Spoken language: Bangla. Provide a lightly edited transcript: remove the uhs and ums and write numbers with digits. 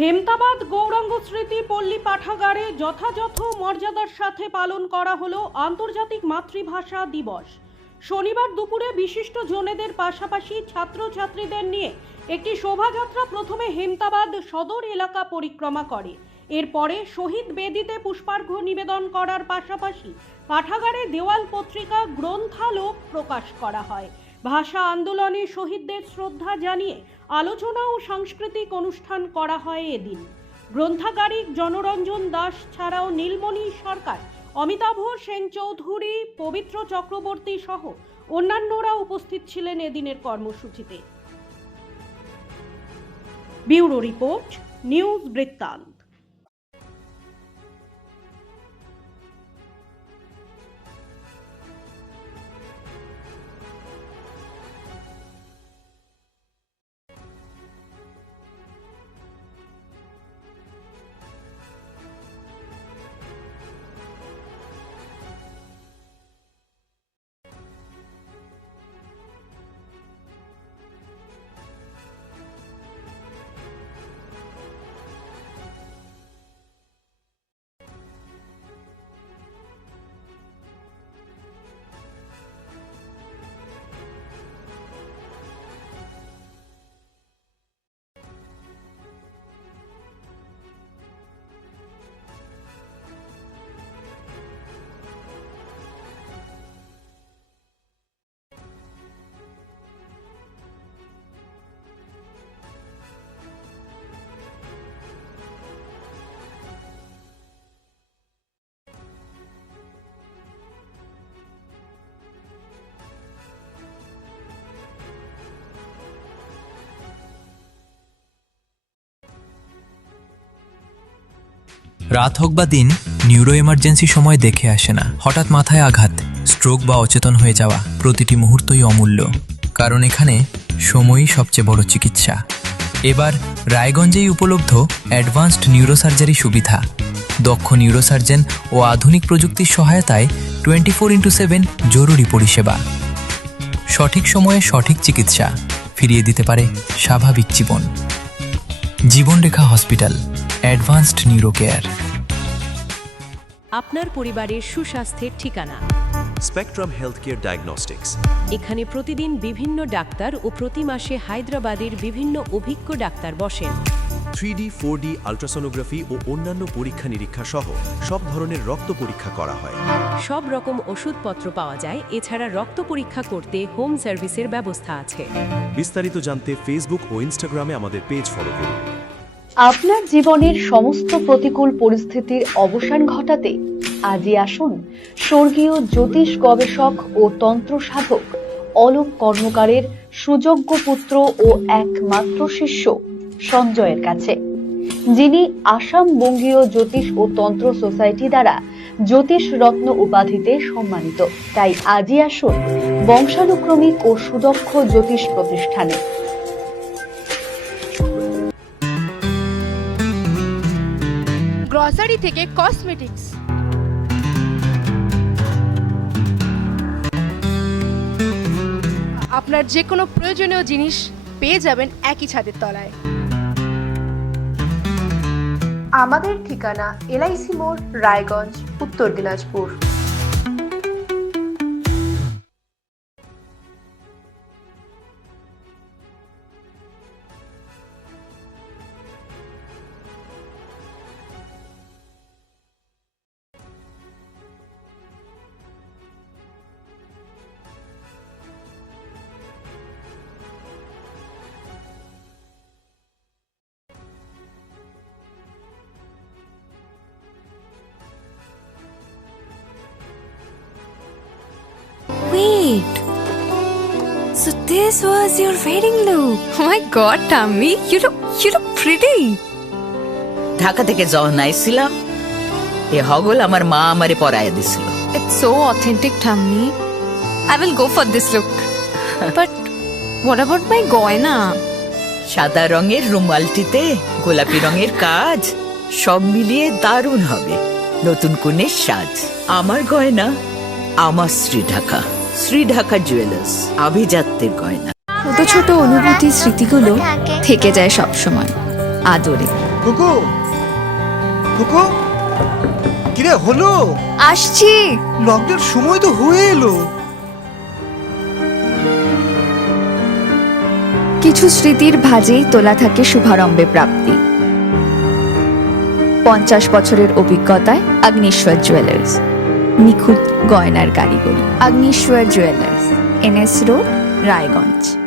হেমতাবাদ গৌরাঙ্গ স্মৃতি পল্লী পাঠাগারে যথাযথ মর্যাদার সাথে পালন করা হলো আন্তর্জাতিক মাতৃভাষা দিবস। শনিবার দুপুরে বিশিষ্ট জনেদের পাশাপাশি ছাত্রছাত্রীদের নিয়ে একটি শোভাযাত্রা প্রথমে হেমতাবাদ সদর এলাকা পরিক্রমা করে। এরপরে শহীদ বেদিতে পুষ্পার্ঘ্য নিবেদন করার পাশাপাশি পাঠাগারে দেওয়াল পত্রিকা গ্রন্থালোক প্রকাশ করা হয়। ভাষা আন্দোলনে শহীদদের শ্রদ্ধা জানিয়ে আলোচনা ও সাংস্কৃতিক অনুষ্ঠান করা হয় এদিন। গ্রন্থাগারিক জনরঞ্জন দাস ছাড়াও নীলমণি সরকার, অমিতাভ সেন চৌধুরী, পবিত্র চক্রবর্তী সহ অন্যান্যরা উপস্থিত ছিলেন এদিনের কর্মসূচিতে। ব্যুরো রিপোর্ট, নিউজ বৃত্তান্ত। রাত হোক বা দিন, নিউরো এমার্জেন্সি সময় দেখে আসে না। হঠাৎ মাথায় আঘাত, স্ট্রোক বা অচেতন হয়ে যাওয়া, প্রতিটি মুহূর্তই অমূল্য, কারণ এখানে সময়ই সবচেয়ে বড় চিকিৎসা। এবার রায়গঞ্জেই উপলব্ধ অ্যাডভান্সড নিউরোসার্জারি সুবিধা। দক্ষ নিউরোসার্জন ও আধুনিক প্রযুক্তির সহায়তায় 24x7 জরুরি পরিষেবা। সঠিক সময়ে সঠিক চিকিৎসা ফিরিয়ে দিতে পারে স্বাভাবিক জীবন। জীবনরেখা হসপিটাল, অ্যাডভান্সড নিউরো কেয়ার। আপনার পরিবারের সুস্বাস্থ্যের ঠিকানা স্পেকট্রাম হেলথকেয়ার ডায়াগনস্টিক্স। এখানে প্রতিদিন বিভিন্ন ডাক্তার ও প্রতি মাসে হায়দ্রাবাদের বিভিন্ন অভিজ্ঞ ডাক্তার বসেন। 3D, 4D আল্ট্রাসোনোগ্রাফি ও অন্যান্য পরীক্ষা নিরীক্ষা সহ সব ধরনের রক্ত পরীক্ষা করা হয়। সব রকম ওষুধপত্র পাওয়া যায়। এছাড়া রক্ত পরীক্ষা করতে হোম সার্ভিসের ব্যবস্থা আছে। বিস্তারিত জানতে ফেসবুক ও ইনস্টাগ্রামে আমাদের পেজ ফলো করুন। আপনার জীবনের সমস্ত প্রতিকূল পরিস্থিতির অবসান ঘটাতে আজই আসুন স্বর্গীয় জ্যোতিষ গবেষক ও তন্ত্র সাধক অলোক কর্মকারের সুযোগ্য পুত্র ও একমাত্র শিষ্য সঞ্জয়ের কাছে, যিনি আসাম বঙ্গীয় জ্যোতিষ ও তন্ত্র সোসাইটি দ্বারা জ্যোতিষ রত্ন উপাধিতে সম্মানিত। তাই আজই আসুন বংশানুক্রমিক ও সুদক্ষ জ্যোতিষ প্রতিষ্ঠানে। গ্রসারি থেকে কসমেটিক্স, আপনার যে কোনো প্রয়োজনীয় জিনিস পেয়ে যাবেন একই ছাদের তলায়। আমাদের ঠিকানা LIC মোড়, রায়গঞ্জ, উত্তর Dinajpur. Wait, so this was your wedding look. Oh my god, Tammy, you look pretty. Dhaka থেকে যখন আইছিলাম, এ হগল আমার মা আমারে পরাইয়া দিছিল। It's so authentic, Tammy. I will go for this look. But what about my goina? সাদা রঙের রুমালটিতে গোলাপি রঙের কাজ, সব মিলিয়ে দারুণ হবে নতুন কনের সাজ। আমার গয়না আমার শ্রী ঢাকা জুয়েলার্স, আভিজাত্যের গয়না। ছোট ছোট অনুভূতি, স্মৃতিগুলো থেকে যায় সব সময় আদরে। কুকু কুকু কিরে হলো? আসছি। লকডাউন সময় তো হয়ে এলো। কিছু স্মৃতির ভাজেই তোলা থাকে শুভারম্ভে প্রাপ্তি। 50 বছরের অভিজ্ঞতায় আগ্নেশ্বর জুয়েলার্স, নিখুঁত গয়নার কারিগরি। Agneshwar jewellers, NS road, Raiganj.